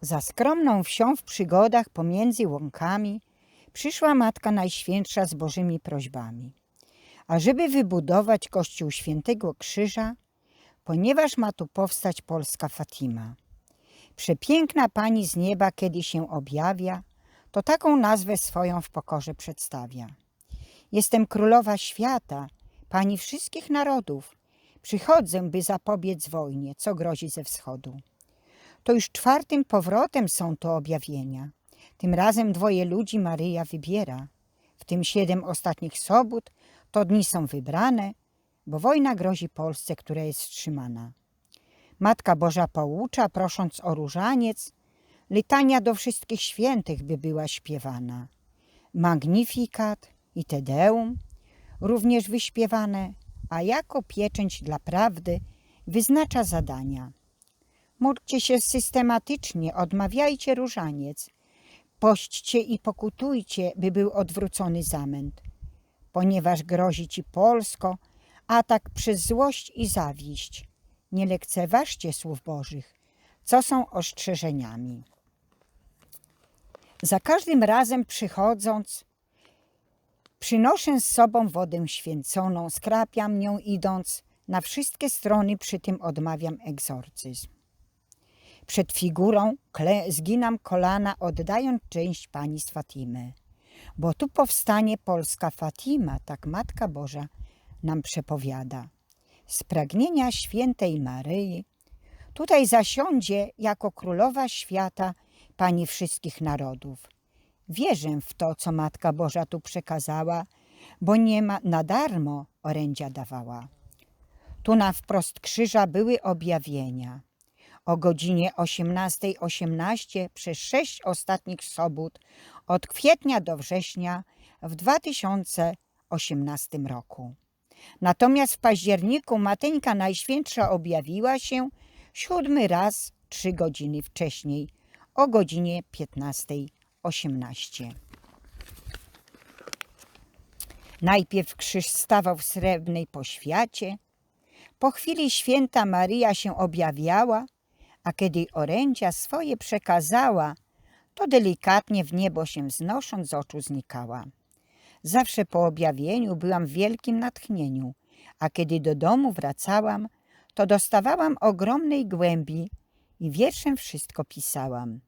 Za skromną wsią w przygodach pomiędzy łąkami przyszła Matka Najświętsza z Bożymi prośbami. Ażeby wybudować kościół Świętego Krzyża, ponieważ ma tu powstać polska Fatima. Przepiękna Pani z nieba, kiedy się objawia, to taką nazwę swoją w pokorze przedstawia. Jestem królowa świata, Pani wszystkich narodów. Przychodzę, by zapobiec wojnie, co grozi ze wschodu. To już czwartym powrotem są to objawienia. Tym razem dwoje ludzi Maryja wybiera. W tym siedem ostatnich sobót to dni są wybrane, bo wojna grozi Polsce, która jest wstrzymana. Matka Boża poucza, prosząc o różaniec, litania do wszystkich świętych by była śpiewana. Magnifikat i Tedeum również wyśpiewane, a jako pieczęć dla prawdy wyznacza zadania. Módlcie się systematycznie, odmawiajcie różaniec, pośćcie i pokutujcie, by był odwrócony zamęt, ponieważ grozi ci Polsko atak przez złość i zawiść. Nie lekceważcie słów Bożych, co są ostrzeżeniami. Za każdym razem przychodząc, przynoszę z sobą wodę święconą, skrapiam nią idąc, na wszystkie strony przy tym odmawiam egzorcyzm. Przed figurą zginam kolana, oddając część Pani z Fatimy. Bo tu powstanie polska Fatima, tak Matka Boża nam przepowiada. Z pragnienia świętej Maryi, tutaj zasiądzie jako królowa świata Pani wszystkich narodów. Wierzę w to, co Matka Boża tu przekazała, bo nie ma na darmo orędzia dawała. Tu na wprost krzyża były objawienia. O godzinie 18.18 18 przez sześć ostatnich sobót od kwietnia do września w 2018 roku. Natomiast w październiku Mateńka Najświętsza objawiła się siódmy raz trzy godziny wcześniej o godzinie 15.18. Najpierw krzyż stawał w srebrnej poświacie, po chwili święta Maryja się objawiała, a kiedy orędzia swoje przekazała, to delikatnie w niebo się wznosząc z oczu znikała. Zawsze po objawieniu byłam w wielkim natchnieniu, a kiedy do domu wracałam, to dostawałam ogromnej głębi i wierszem wszystko pisałam.